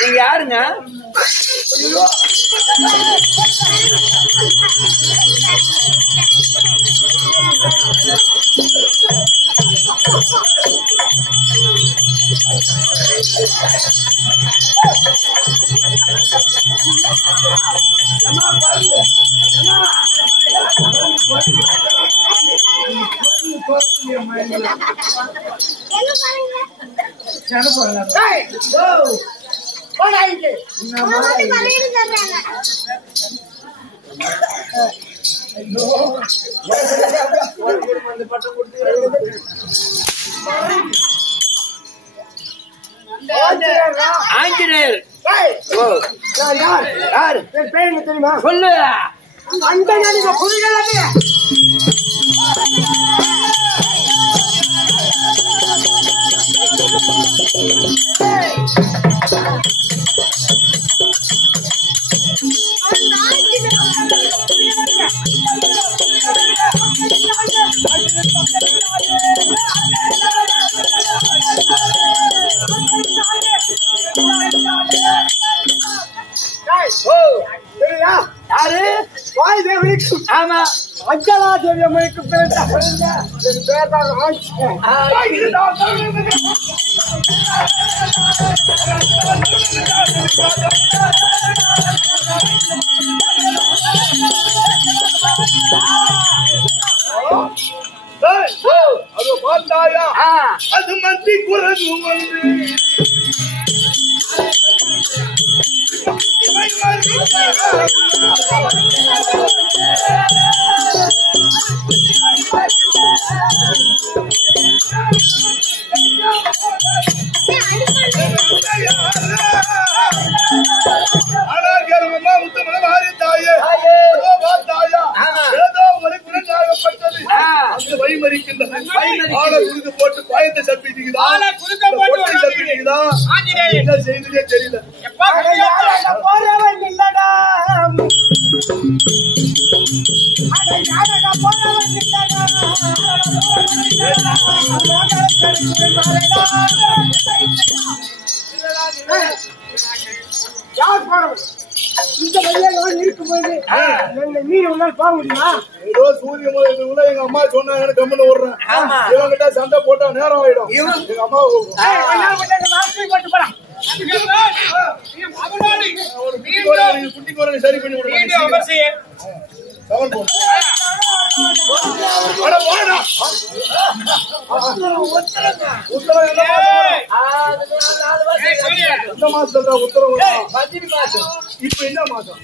நீங்க யாருங்க? ஆஞ்சநேயர் தெரியுமா? சொல்லு. அந்த யாரு? ஆமா, அஞ்சலாதேவி அம்மைக்கு பேர் அது பார்த்தாயா? அது மந்தி குரங்கு வந்து போட்டு பாயத்தை சப்பிட்டீங்களா? என்ன செய்ததே தெரியல. இந்த வழியாக இருக்கும்போது மீன் உங்களால் போக முடியுமா? ஏதோ சூரிய உள்ள எங்க அம்மா சொன்னாங்க கம்மல விடுறேன். இவங்கிட்ட சண்டை போட்டா நேரம் ஆயிடும். எங்க அம்மா குட்டி குரங்கு சரி பண்ணி விடுவாங்க. உத்தரவு இப்ப என்ன மாசம்?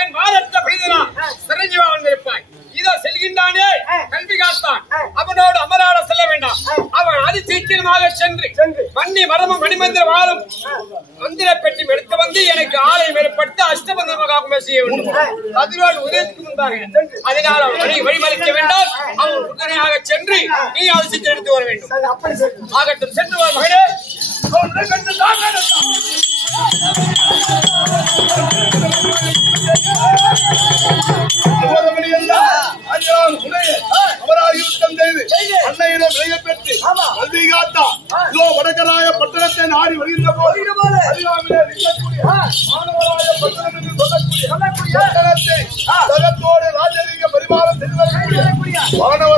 என் வாதத்தை சிரஞ்சீவா வந்திருப்பாய். இதோ செல்கின்றானே கல்வி காத்தான். அவனோடு அமராட செல்ல வேண்டாம். அவன் அதி சீக்கிரமாக சென்று மண்ணி மரமும் மணிமந்திர வாழும் மந்திர பெட்டி எடுத்து வந்து சென்று எனக்கு ஆலயம் ஏற்படுத்த அஷ்டபந்த மகாகுமே செய்ய வேண்டும். கதிரோடு உதயத்துக்கு முன்பாக அதனால் அவன் வழிமறிக்க வேண்டாம். அவன் உடனடியாக சென்று நீ அவசியத்தை எடுத்து வர வேண்டும். ஆகட்டும், சென்று வர மகனே. அன்னையிடம் விலையை பெற்று கல்வி காத்தா வடகராய பட்டணத்தை நாடி வருகின்ற போது மாணவராய பட்டணம் என்று சொல்லக்கூடிய பட்டணத்தை ஜகத்தோடு ராஜரீக பரிமாறம் செல்வதற்குரிய மாணவராய